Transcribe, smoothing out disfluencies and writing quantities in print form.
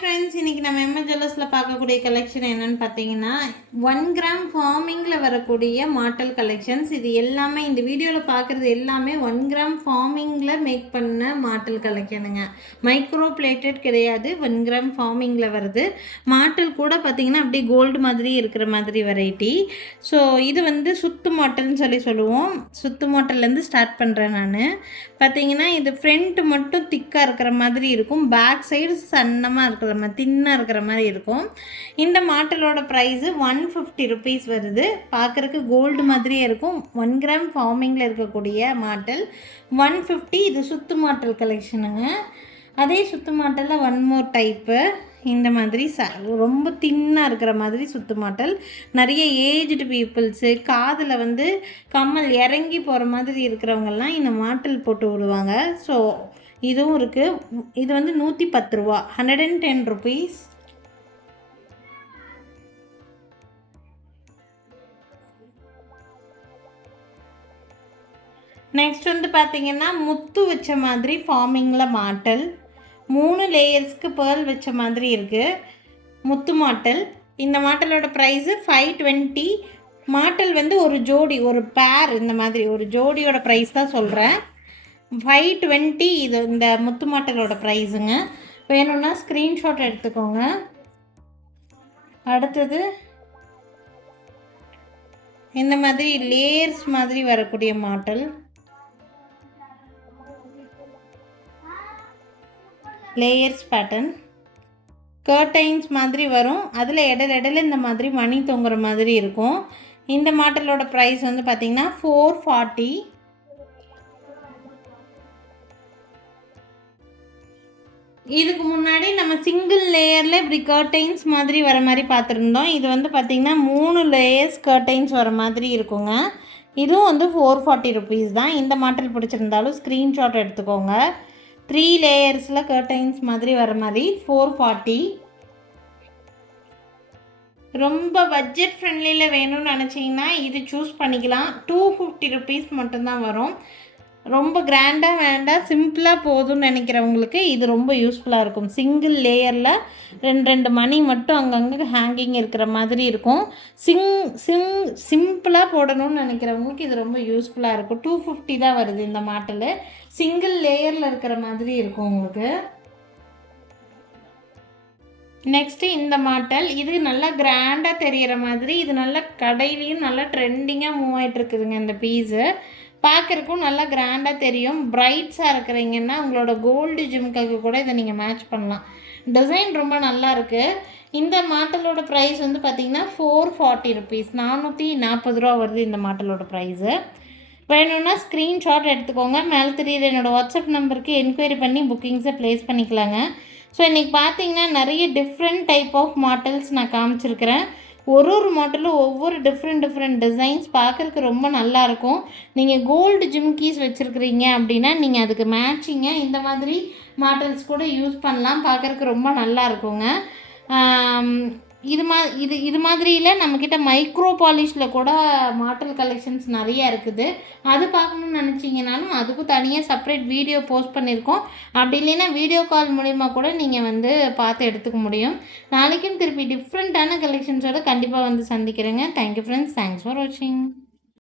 Friends, இன்றைக்கி நம்ம ஜுவல்லர்ஸில் பார்க்கக்கூடிய கலெக்ஷன் என்னென்னு பார்த்தீங்கன்னா 1 கிராம் ஃபார்மிங்கில் வரக்கூடிய மாடல் கலெக்ஷன்ஸ். இது எல்லாமே இந்த வீடியோவில் பார்க்குறது எல்லாமே 1 கிராம் ஃபார்மிங்கில் மேக் பண்ண மாடல் கலெக்ஷனுங்க. மைக்ரோ பிளேட்டட் கிடையாது, 1 கிராம் ஃபார்மிங்கில் வருது. மாடல் கூட பார்த்திங்கன்னா அப்படியே கோல்டு மாதிரி இருக்கிற மாதிரி வெரைட்டி. ஸோ இது சுத்து மாட்டல்னு சொல்லுவோம். சுத்து மாட்டல்லேருந்து ஸ்டார்ட் பண்ணுறேன் நான். பார்த்தீங்கன்னா இது ஃப்ரண்ட் மட்டும் திக்காக இருக்கிற மாதிரி இருக்கும், பேக் சைடு சன்னமாக இருக்கிற மாதிரி தின்னாக இருக்கிற மாதிரி இருக்கும். இந்த மாட்டலோட ப்ரைஸு 150 ருபீஸ் வருது. பார்க்குறதுக்கு கோல்டு மாதிரியே இருக்கும். 1 கிராம் ஃபார்மிங்கில் இருக்கக்கூடிய மாட்டல் 150. இது சுத்து மாட்டல் கலெக்ஷனுங்க. அதே சுத்து மாட்டலில் 1 மோர் டைப்பு இந்த மாதிரி ரொம்ப தின்னாக இருக்கிற மாதிரி சுத்து மாட்டல். நிறைய ஏஜ்டு பீப்புள்ஸு காதில் கம்மல் இறங்கி போகிற மாதிரி இருக்கிறவங்கெல்லாம் இந்த மாட்டல் போட்டு விடுவாங்க. ஸோ இதுவும் இருக்குது. இது 110 ரூபா, 110 ருபீஸ். நெக்ஸ்ட் பார்த்தீங்கன்னா முத்து வச்ச மாதிரி ஃபார்மிங்கில் மாட்டல் 3 லேயர்ஸ்க்கு பேர்ல் வச்ச மாதிரி இருக்குது. முத்து மாட்டல். இந்த மாட்டலோட ப்ரைஸு 520. மாட்டல் ஒரு ஜோடி, ஒரு பேர், இந்த மாதிரி ஒரு ஜோடியோட ப்ரைஸ் தான் சொல்கிறேன். 520 இது இந்த முத்து மாட்டலோட ப்ரைஸுங்க. வேணும்னா ஸ்க்ரீன்ஷாட் எடுத்துக்கோங்க. அடுத்தது இந்த மாதிரி லேயர்ஸ் மாதிரி வரக்கூடிய மாட்டல். லேயர்ஸ் பேட்டர்ன் கர்டைன்ஸ் மாதிரி வரும். அதில் இடையில இந்த மாதிரி மணி தொங்குற மாதிரி இருக்கும். இந்த மாட்டலோட ப்ரைஸ் பார்த்திங்கன்னா 440. இதுக்கு முன்னாடி நம்ம சிங்கிள் லேயரில் இப்படி கர்டைன்ஸ் மாதிரி வர மாதிரி பார்த்துருந்தோம். இது பார்த்திங்கன்னா 3 லேயர்ஸ் கர்டைன்ஸ் வர மாதிரி இருக்குங்க. இதுவும் 440 ருபீஸ் தான். இந்த மாட்டல் பிடிச்சிருந்தாலும் ஸ்க்ரீன்ஷாட் எடுத்துக்கோங்க. 3 லேயர்ஸில் கர்டைன்ஸ் மாதிரி வர மாதிரி 440. ரொம்ப பட்ஜெட் ஃப்ரெண்ட்லியில் வேணும்னு நினச்சிங்கன்னா இது சூஸ் பண்ணிக்கலாம். 250 ருபீஸ் மட்டும்தான் வரும். ரொம்ப கிராண்டாக வேண்டாம், சிம்பிளாக போதும்னு நினைக்கிறவங்களுக்கு இது ரொம்ப யூஸ்ஃபுல்லாக இருக்கும். சிங்கிள் லேயரில் 2 மணி மட்டும் அங்கங்கே ஹேங்கிங் இருக்கிற மாதிரி இருக்கும். சிம்பிளாக போடணும்னு நினைக்கிறவங்களுக்கு இது ரொம்ப யூஸ்ஃபுல்லாக இருக்கும். 250 தான் வருது இந்த மாட்டல். சிங்கிள் லேயரில் இருக்கிற மாதிரி இருக்கும் உங்களுக்கு. நெக்ஸ்ட்டு இந்த மாட்டல். இது நல்லா கிராண்டாக தெரிகிற மாதிரி, இது நல்லா கடையிலையும் நல்லா ட்ரெண்டிங்காக மூவ் ஆகிட்டு இருக்குதுங்க. இந்த பீஸு பார்க்குறக்கும் நல்லா கிராண்டாக தெரியும். பிரைட்ஸாக இருக்கிறீங்கன்னா உங்களோட கோல்டு ஜிம்காக்கு கூட இதை நீங்கள் மேட்ச் பண்ணலாம். டிசைன் ரொம்ப நல்லா இருக்குது. இந்த மாட்டலோட ப்ரைஸ் பார்த்திங்கன்னா 440 ருபீஸ், 440 ரூபா வருது இந்த மாட்டலோட ப்ரைஸு. வேணும்னா ஸ்க்ரீன்ஷாட் எடுத்துக்கோங்க. மேலே தெரியுது என்னோடய வாட்ஸ்அப் நம்பருக்கு என்கொயரி பண்ணி புக்கிங்ஸை ப்ளேஸ் பண்ணிக்கலாங்க. ஸோ இன்றைக்கி பார்த்தீங்கன்னா நிறைய டிஃப்ரெண்ட் டைப் ஆஃப் மாடல்ஸ் நான் காமிச்சிருக்கிறேன். ஒரு மாடலும் ஒவ்வொரு டிஃப்ரெண்ட் டிசைன்ஸ் பார்க்குறதுக்கு ரொம்ப நல்லாயிருக்கும். நீங்கள் கோல்டு ஜிம்கீஸ் வச்சுருக்கிறீங்க அப்படின்னா நீங்கள் அதுக்கு மேட்சிங்காக இந்த மாதிரி மாடல்ஸ் கூட யூஸ் பண்ணலாம். பார்க்குறதுக்கு ரொம்ப நல்லா இருக்குங்க. இது மாதிரியில் நம்மக்கிட்ட மைக்ரோ பாலிஷில் கூட மாடல் கலெக்ஷன்ஸ் நிறையா இருக்குது. அது பார்க்கணுன்னு நினச்சிங்கனாலும் அதுக்கும் தனியாக செப்பரேட் வீடியோ போஸ்ட் பண்ணியிருக்கோம். அப்படி இல்லைன்னா வீடியோ கால் மூலிமா கூட நீங்கள் பார்த்து எடுத்துக்க முடியும். நாளைக்கும் திருப்பி டிஃப்ரெண்ட்டான கலெக்ஷன்ஸோடு கண்டிப்பாக சந்திக்கிறேங்க. Thank you friends. தேங்க்ஸ் ஃபார் வாட்சிங்.